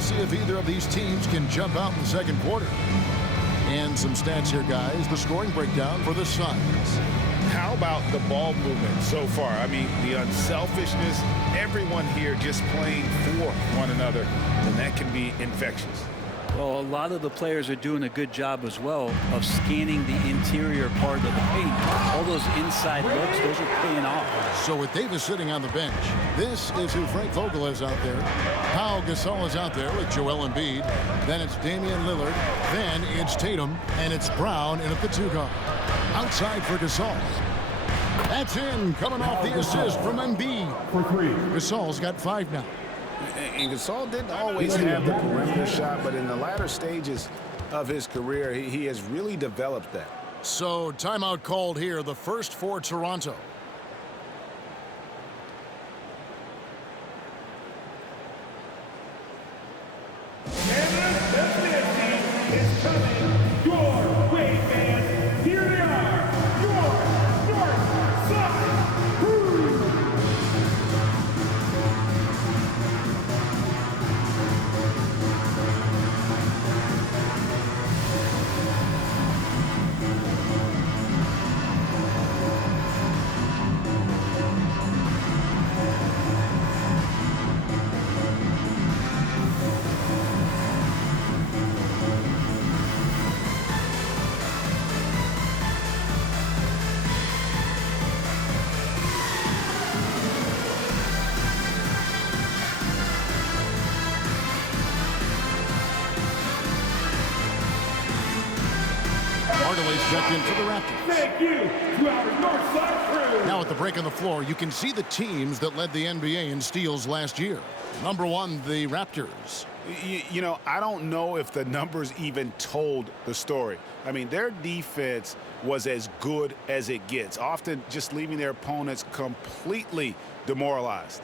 We'll see if either of these teams can jump out in the second quarter. And some stats here, guys. The scoring breakdown for the Suns. How about the ball movement so far? I mean, the unselfishness, everyone here just playing for one another, and that can be infectious. Well, a lot of the players are doing a good job as well of scanning the interior part of the paint. All those inside looks, those are paying off. So with Davis sitting on the bench, this is who Frank Vogel is out there. Pau Gasol is out there with Joel Embiid. Then it's Damian Lillard. Then it's Tatum. And it's Brown in at the 2 guard. Outside for Gasol. That's in, coming off the assist from Embiid. For 3. Gasol's got 5 now. And Gasol didn't always have the perimeter shot, but in the latter stages of his career, he has really developed that. So timeout called here, the first for Toronto. Is coming your way, fans. Here they are, your North Side Crew. Checked in for the Raptors. Thank you to our Northside Crew. Now at the break on the floor, you can see the teams that led the NBA in steals last year. Number 1, the Raptors. You know, I don't know if the numbers even told the story. I mean, their defense was as good as it gets, often just leaving their opponents completely demoralized.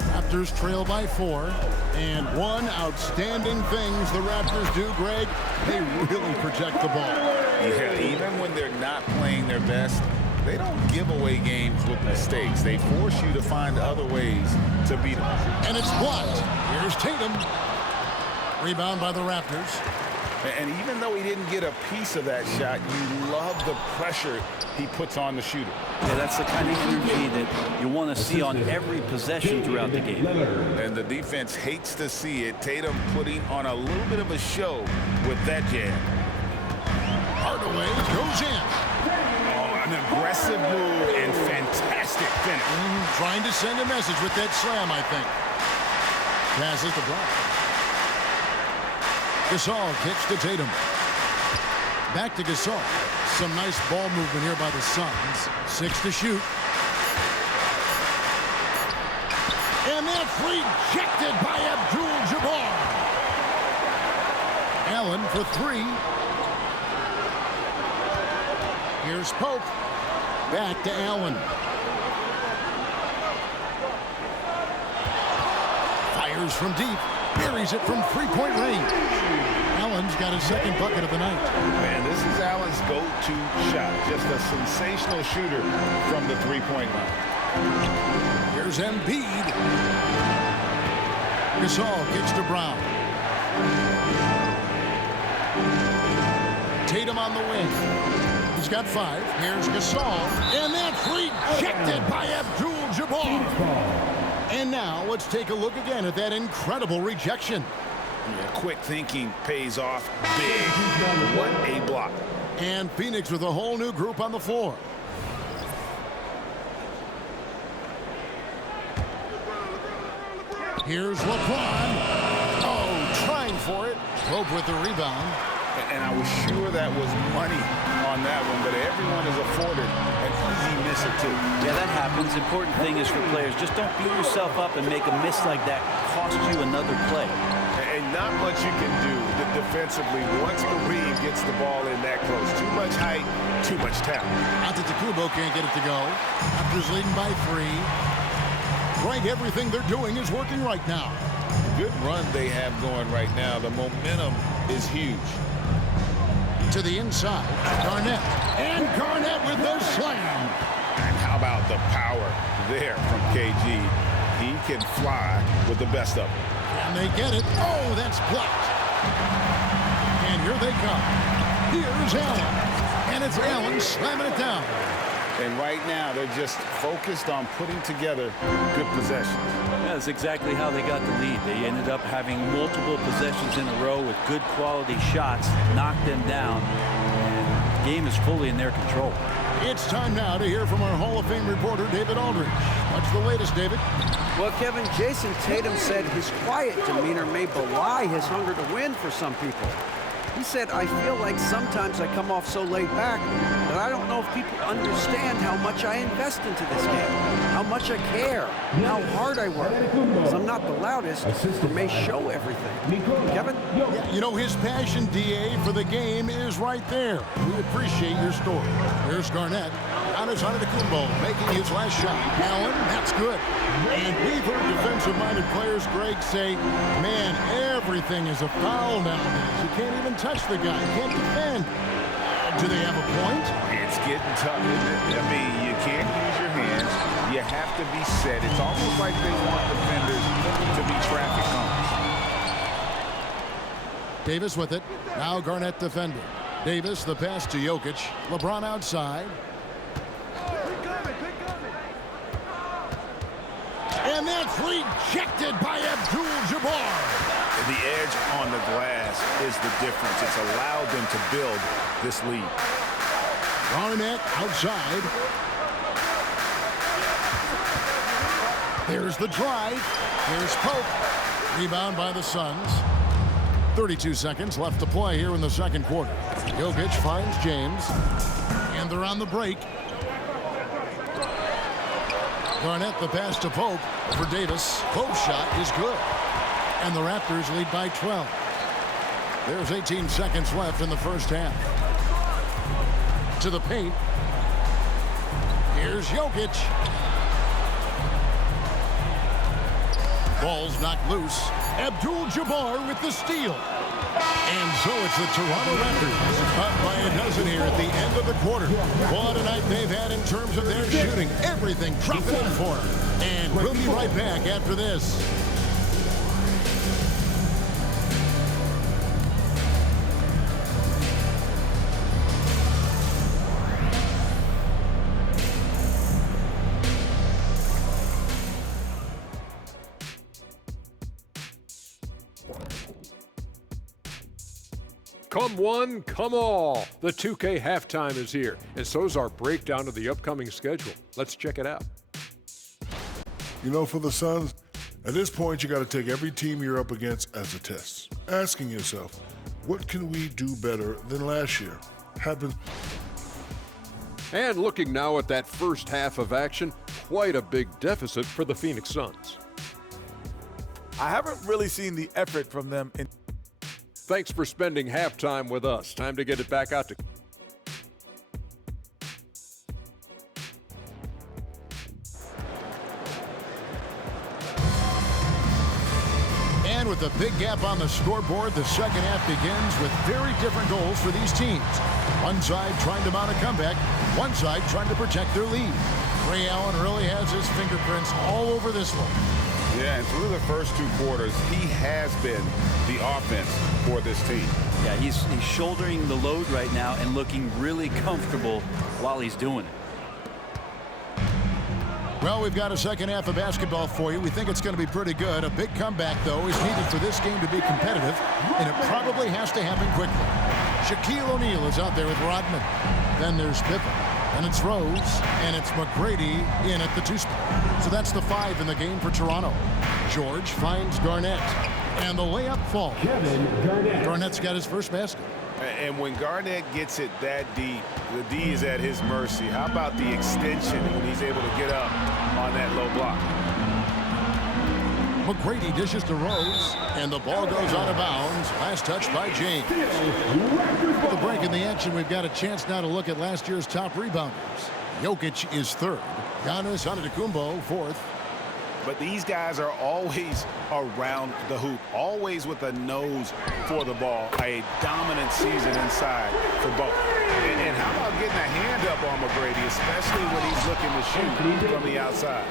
Raptors trail by 4. And one outstanding things the Raptors do, Greg, they really protect the ball. Yeah, even when they're not playing their best, they don't give away games with mistakes. They force you to find other ways to beat them. And it's blocked. Here's Tatum. Rebound by the Raptors. And even though he didn't get a piece of that shot, you love the pressure he puts on the shooter. Yeah, that's the kind of energy that you want to see on every possession throughout the game. And the defense hates to see it. Tatum putting on a little bit of a show with that jam. Hardaway goes in. Oh, an aggressive move and fantastic finish. Trying to send a message with that slam, I think. Passes the block. Gasol kicks to Tatum. Back to Gasol. Some nice ball movement here by the Suns. 6 to shoot. And that's rejected by Abdul-Jabbar. Allen for 3. Here's Pope. Back to Allen. Fires from deep. Buries it from 3-point range. Allen's got his second bucket of the night. Man, this is Allen's go-to shot. Just a sensational shooter from the 3-point line. Here's Embiid. Gasol kicks to Brown. Tatum on the wing. He's got 5. Here's Gasol. And that's rejected by Abdul-Jabbar. And now let's take a look again at that incredible rejection. Yeah, quick thinking pays off big. What a block. And Phoenix with a whole new group on the floor. Here's LeBron. Oh, trying for it. Pope with the rebound. And I was sure that was money on that one, but everyone is afforded an easy miss or 2. Yeah, that happens. Important thing is for players, just don't beat yourself up and make a miss like that cost you another play. And not much you can do defensively once the Reed gets the ball in that close. Too much height, too much talent. Antetokounmpo can't get it to go. Raptors leading by 3. Right, everything they're doing is working right now. Good run they have going right now. The momentum is huge. To the inside, Garnett. And Garnett with the slam. And how about the power there from KG? He can fly with the best of them. And they get it. Oh, that's blocked. And here they come. Here's Allen. And it's Allen slamming it down. And right now, they're just focused on putting together good possessions. Yeah, that's exactly how they got the lead. They ended up having multiple possessions in a row with good quality shots, knocked them down, and the game is fully in their control. It's time now to hear from our Hall of Fame reporter, David Aldridge. What's the latest, David? Well, Kevin, Jason Tatum said his quiet demeanor may belie his hunger to win for some people. He said, I feel like sometimes I come off so laid back that I don't know if people understand how much I invest into this game, how much I care, how hard I work. Because I'm not the loudest, or may show everything. Kevin? Yeah, you know, his passion, DA, for the game is right there. We appreciate your story. Here's Garnett. Giannis Antetokounmpo making his last shot. Allen, that's good. And we've heard defensive-minded players, Greg, say, man, everything is a foul nowadays. You can't even touch the guy. You can't defend. Do they have a point? It's getting tough, isn't it? I mean, you can't use your hands. You have to be set. It's almost like they want defenders to be traffic cones. Davis with it. Now Garnett defending. Davis, the pass to Jokic. LeBron outside. And that's rejected by Abdul-Jabbar. The edge on the glass is the difference. It's allowed them to build this lead. Garnett outside. There's the drive. Here's Pope. Rebound by the Suns. 32 seconds left to play here in the second quarter. Jokic finds James. And they're on the break. Garnett the pass to Pope for Davis. Pope's shot is good. And the Raptors lead by 12. There's 18 seconds left in the first half. To the paint. Here's Jokic. Ball's knocked loose. Abdul-Jabbar with the steal. And so it's the Toronto Raptors up by a dozen here at the end of the quarter. What a night they've had in terms of their shooting. Everything dropping in for them. And we'll be right back after this. Come one, come all. The 2K halftime is here, and so is our breakdown of the upcoming schedule. Let's check it out. You know, for the Suns, at this point, you got to take every team you're up against as a test. Asking yourself, what can we do better than last year? And looking now at that first half of action, quite a big deficit for the Phoenix Suns. I haven't really seen the effort from them in. Thanks for spending halftime with us. Time to get it back out to. And with a big gap on the scoreboard, the second half begins with very different goals for these teams. One side trying to mount a comeback, one side trying to protect their lead. Ray Allen really has his fingerprints all over this one. Yeah, and through the first two quarters, he has been the offense for this team. Yeah, he's shouldering the load right now and looking really comfortable while he's doing it. Well, we've got a second half of basketball for you. We think it's going to be pretty good. A big comeback, though, is needed for this game to be competitive, and it probably has to happen quickly. Shaquille O'Neal is out there with Rodman. Then there's Pippen. And it's Rose, and it's McGrady in at the 2 spot. So that's the 5 in the game for Toronto. George finds Garnett, and the layup falls. Garnett's got his first basket. And when Garnett gets it that deep, the D is at his mercy. How about the extension when he's able to get up on that low block? McGrady dishes to Rose, and the ball goes out of bounds. Last touch by James. With the break in the action, we've got a chance now to look at last year's top rebounders. Jokic is 3rd. Giannis Antetokounmpo 4th. But these guys are always around the hoop, always with a nose for the ball. A dominant season inside for both. And how about getting a hand up on McGrady, especially when he's looking to shoot from the outside?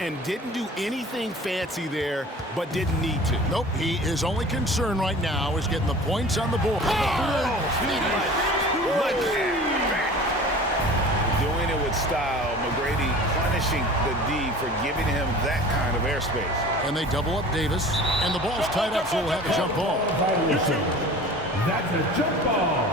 And didn't do anything fancy there, but didn't need to. Nope, he is only concern right now is getting the points on the board. Doing it with style. McGrady punishing the D for giving him that kind of airspace. And they double up Davis, and the ball's tied up, so we'll have a jump ball. That's a jump ball.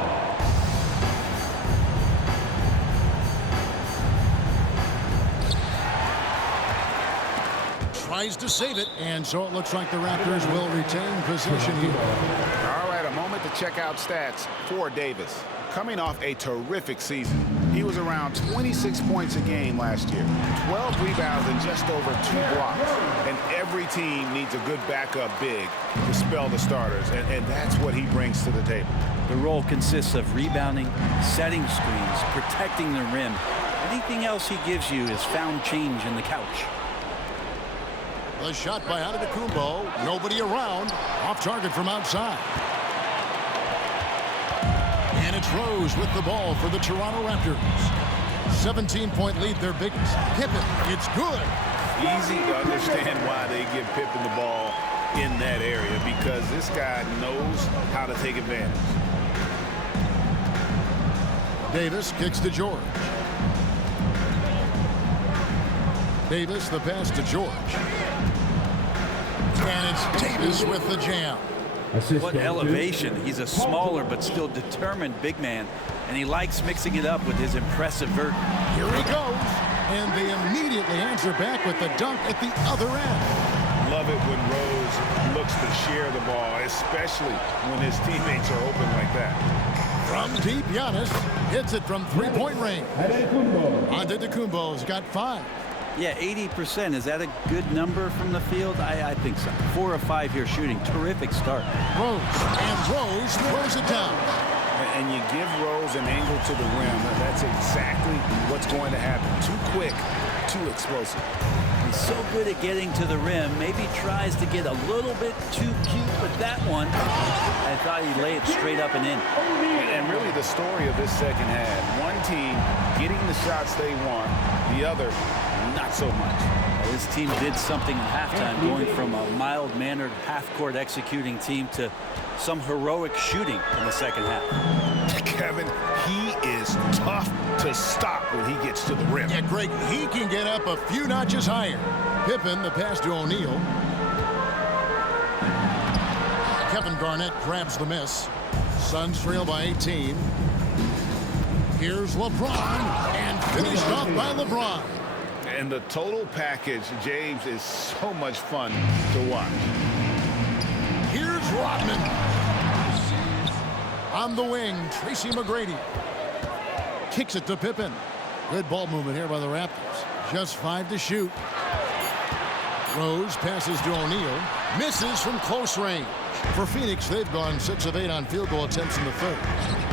Tries to save it, and so it looks like the Raptors will retain possession here. All right, a moment to check out stats for Davis. Coming off a terrific season. He was around 26 points a game last year, 12 rebounds and just over 2 blocks. And every team needs a good backup big to spell the starters, and that's what he brings to the table. The role consists of rebounding, setting screens, protecting the rim. Anything else he gives you is found change in the couch. The shot by Antetokounmpo. Nobody around. Off target from outside. And it's Rose with the ball for the Toronto Raptors. 17-point lead, their biggest. Pippen, it's good. Easy to understand why they give Pippen the ball in that area, because this guy knows how to take advantage. Davis kicks to George. Davis, the pass to George. And it's Davis with the jam. What elevation. He's a smaller but still determined big man, and he likes mixing it up with his impressive vert. Here he goes, and they immediately answer back with the dunk at the other end. Love it when Rose looks to share the ball, especially when his teammates are open like that. From deep, Giannis hits it from three-point range. Antetokounmpo's got 5. Yeah, 80%. Is that a good number from the field? I think so. 4 of 5 here shooting. Terrific start. Rose throws it down. And you give Rose an angle to the rim. That's exactly what's going to happen. Too quick, too explosive. He's so good at getting to the rim. Maybe tries to get a little bit too cute, but that one, I thought he'd lay it straight up and in. And really the story of this second half. One team getting the shots they want, the other not so much. Well, this team did something at halftime, going from a mild-mannered half-court executing team to some heroic shooting in the second half. Kevin, he is tough to stop when he gets to the rim. Yeah, Greg, he can get up a few notches higher. Pippen, the pass to O'Neal. Kevin Garnett grabs the miss. Suns trail by 18. Here's LeBron, and finished off by LeBron. And the total package, James, is so much fun to watch. Here's Rodman. On the wing, Tracy McGrady. Kicks it to Pippen. Good ball movement here by the Raptors. Just 5 to shoot. Rose passes to O'Neal. Misses from close range. For Phoenix, they've gone 6 of 8 on field goal attempts in the third.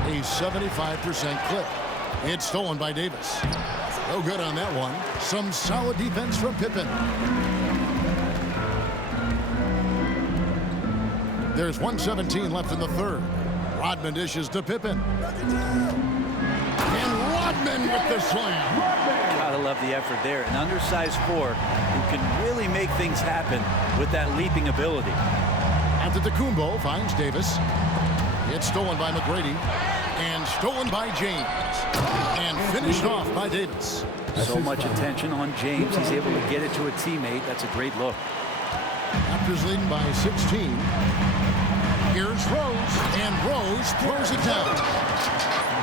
A 75% clip. It's stolen by Davis. No good on that one. Some solid defense from Pippen. There's 1:17 left in the third. Rodman dishes to Pippen. And Rodman with the slam. Gotta love the effort there. An undersized 4 who can really make things happen with that leaping ability. Antetokounmpo finds Davis. It's stolen by McGrady. And stolen by James. And finished off by Davis. So much attention on James. He's able to get it to a teammate. That's a great look. Raptors leading by 16. Here's Rose. And Rose throws it down.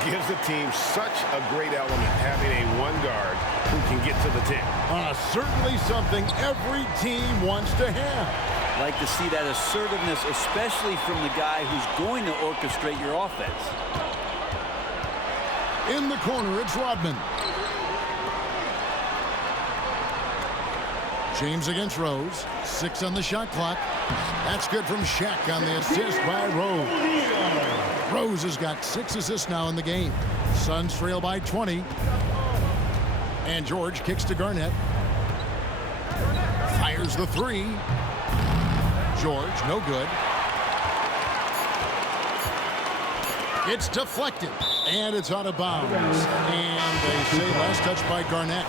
Gives the team such a great element having a one guard who can get to the tip. Certainly something every team wants to have. Like to see that assertiveness, especially from the guy who's going to orchestrate your offense. In the corner, it's Rodman. James against Rose. 6 on the shot clock. That's good from Shaq on the assist by Rose. Rose has got 6 assists now in the game. Suns trail by 20. And George kicks to Garnett. Fires the 3. George, no good. It's deflected. And it's out of bounds. And they say last touch by Garnett.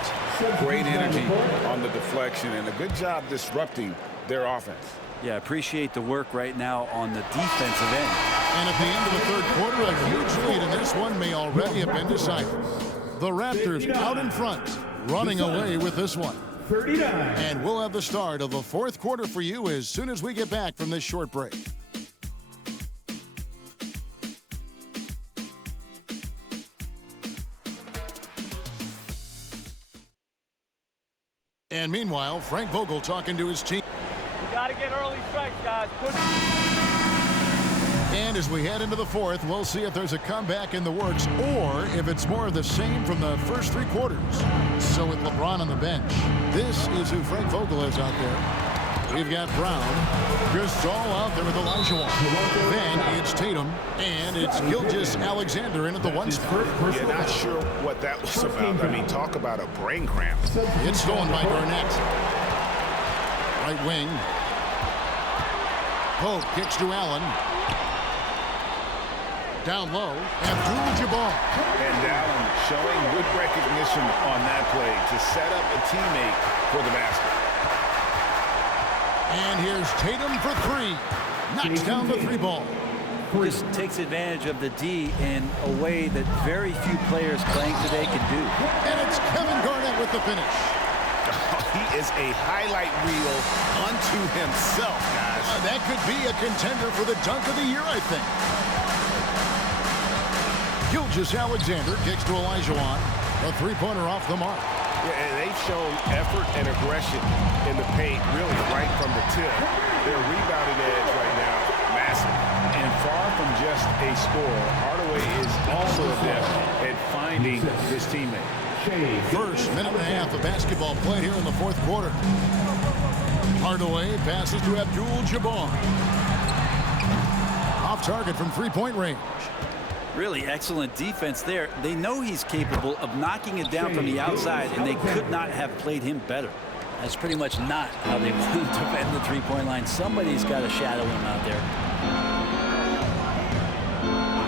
Great energy on the deflection and a good job disrupting their offense. Yeah, appreciate the work right now on the defensive end. And at the end of the third quarter, a huge lead, and this one may already have been decided. The Raptors out in front, running away with this one. 39. And we'll have the start of the fourth quarter for you as soon as we get back from this short break. And meanwhile, Frank Vogel talking to his team. You got to get early strikes, guys. Push. And as we head into the fourth, we'll see if there's a comeback in the works or if it's more of the same from the first three quarters. So with LeBron on the bench, this is who Frank Vogel is out there. We've got Brown, Gasol out there with Olajuwon. Then it's Tatum, and it's Gilgeous-Alexander in at the one spot. Yeah, not sure what that was about. I mean, talk about a brain cramp. It's stolen by Garnett. Right wing. Pope kicks to Allen. Down low, Abdul-Jabbar. And Allen showing good recognition on that play to set up a teammate for the basket. And here's Tatum for three. Knocks down the three ball. This takes advantage of the D in a way that very few players playing today can do. And it's Kevin Garnett with the finish. He is a highlight reel unto himself, guys. That could be a contender for the dunk of the year, I think. Gilgeous-Alexander kicks to Olajuwon. A three-pointer off the mark. Yeah, and they've shown effort and aggression in the paint, really right from the tip. Their rebounding edge right now, massive. And far from just a scorer, Hardaway is also adept at finding his teammate. First minute and a half of basketball played here in the fourth quarter. Hardaway passes to Abdul-Jabbar. Off target from three-point range. Really excellent defense there. They know he's capable of knocking it down from the outside, and they could not have played him better. That's pretty much not how they want to defend the three-point line. Somebody's got to shadow him out there.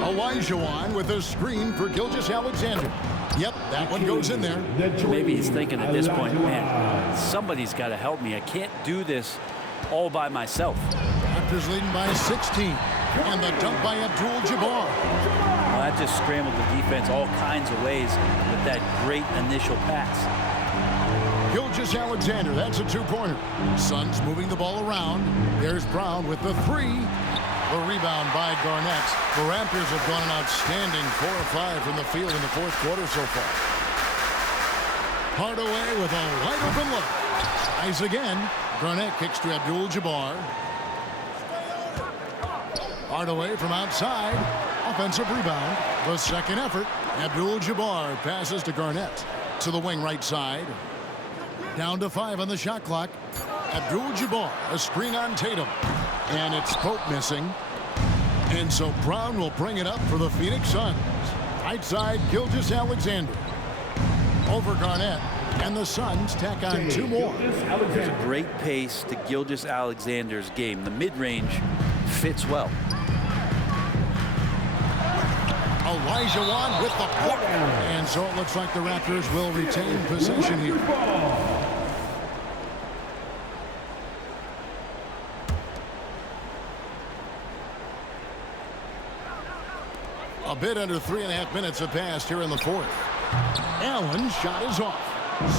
Olajuwon with a screen for Gilgeous-Alexander. Yep, that one goes in there. Maybe he's thinking at this point, man, somebody's got to help me. I can't do this all by myself. Raptors leading by 16. And the dunk by Abdul-Jabbar. Well, that just scrambled the defense all kinds of ways with that great initial pass. Gilgeous-Alexander, that's a two-pointer. Suns moving the ball around. There's Brown with the three. The rebound by Garnett. The Raptors have gone an outstanding 4 of 5 from the field in the fourth quarter so far. Hardaway with a wide open look. Tries again. Garnett kicks to Abdul-Jabbar. Hardaway from outside. Offensive rebound. The second effort. Abdul-Jabbar passes to Garnett. To the wing right side. Down to 5 on the shot clock. Abdul-Jabbar, a screen on Tatum. And it's Pope missing. And so Brown will bring it up for the Phoenix Suns. Right side, Gilgeous-Alexander. Over Garnett. And the Suns tack on 2 more. There's a great pace to Gilgeous-Alexander's game. The mid-range fits well. Olajuwon with the block. And so it looks like the Raptors will retain possession here. A bit under 3.5 minutes have passed here in the fourth. Allen's shot is off.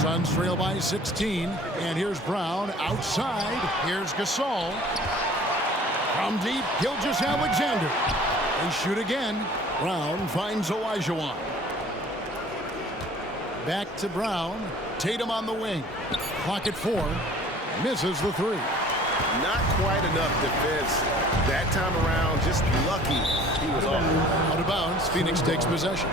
Suns trail by 16. And here's Brown outside. Here's Gasol. From deep, Gilgeous-Alexander. They shoot again. Brown finds Olajuwon. Back to Brown. Tatum on the wing. Clock at 4. Misses the three. Not quite enough defense that time around. Just lucky he was off. Out of bounds. Phoenix takes possession.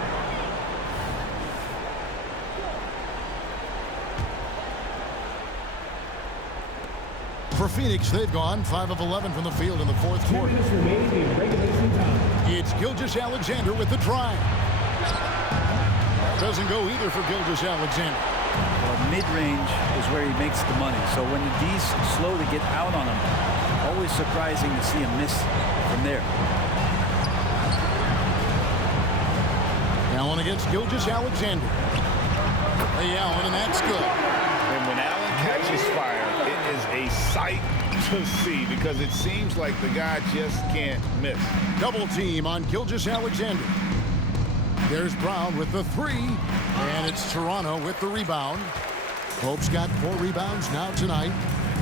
For Phoenix, they've gone 5 of 11 from the field in the fourth quarter. It's Gilgeous-Alexander with the drive. Doesn't go either for Gilgeous-Alexander. Well, mid-range is where he makes the money. So when the D's slow to get out on him, always surprising to see him miss from there. Allen against Gilgeous-Alexander. Allen, and that's good. And when Allen catches fire, it is a sight to see because it seems like the guy just can't miss. Double team on Gilgeous-Alexander. There's Brown with the 3, and it's Toronto with the rebound. Pope's got 4 rebounds now tonight.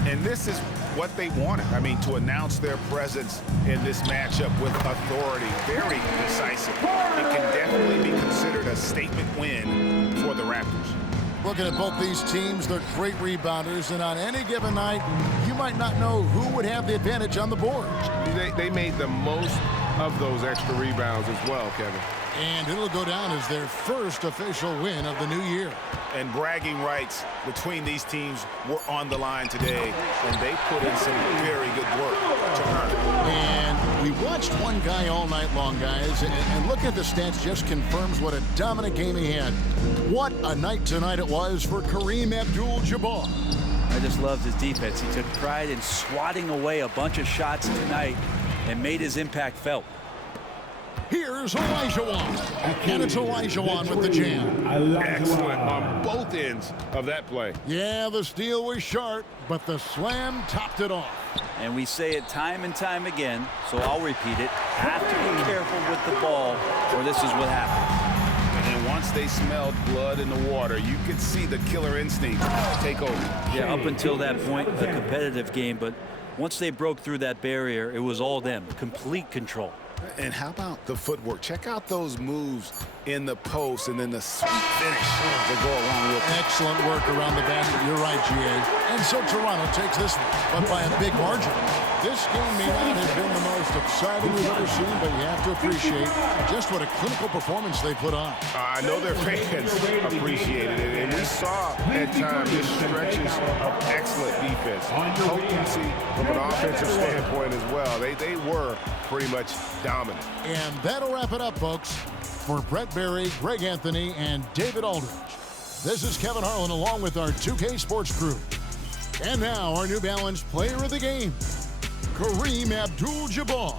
And this is what they wanted. I mean, to announce their presence in this matchup with authority, very decisive. It can definitely be considered a statement win for the Raptors. Looking at both these teams, they're great rebounders, and on any given night, you might not know who would have the advantage on the board. They made the most of those extra rebounds as well, Kevin. And it'll go down as their first official win of the new year. And bragging rights between these teams were on the line today, and they put in some very good work to earn it. And we watched one guy all night long, guys, and look at the stats just confirms what a dominant game he had. What a night tonight it was for Kareem Abdul-Jabbar. I just loved his defense. He took pride in swatting away a bunch of shots tonight and made his impact felt. Here's Olajuwon. And it's Olajuwon with the jam. Excellent on both ends of that play. Yeah, the steal was sharp, but the slam topped it off. And we say it time and time again, so I'll repeat it. Have to be careful with the ball, or this is what happens. And once they smelled blood in the water, you could see the killer instinct take over. Yeah, up until that point, the competitive game, but once they broke through that barrier, it was all them, complete control. And how about the footwork? Check out those moves in the post and then the sweet finish that go along with it. Excellent work around the basket. You're right, G.A. And so Toronto takes this one, but by a big margin. This game may not have been the most exciting we've ever seen, but you have to appreciate just what a clinical performance they put on. I know their fans appreciated it, and we saw at times just stretches of excellent defense. Potency from an offensive standpoint as well. They were pretty much dominant. And that'll wrap it up, folks. For Brett Berry, Greg Anthony, and David Aldridge, this is Kevin Harlan along with our 2K Sports crew. And now our New Balance Player of the Game, Kareem Abdul-Jabbar.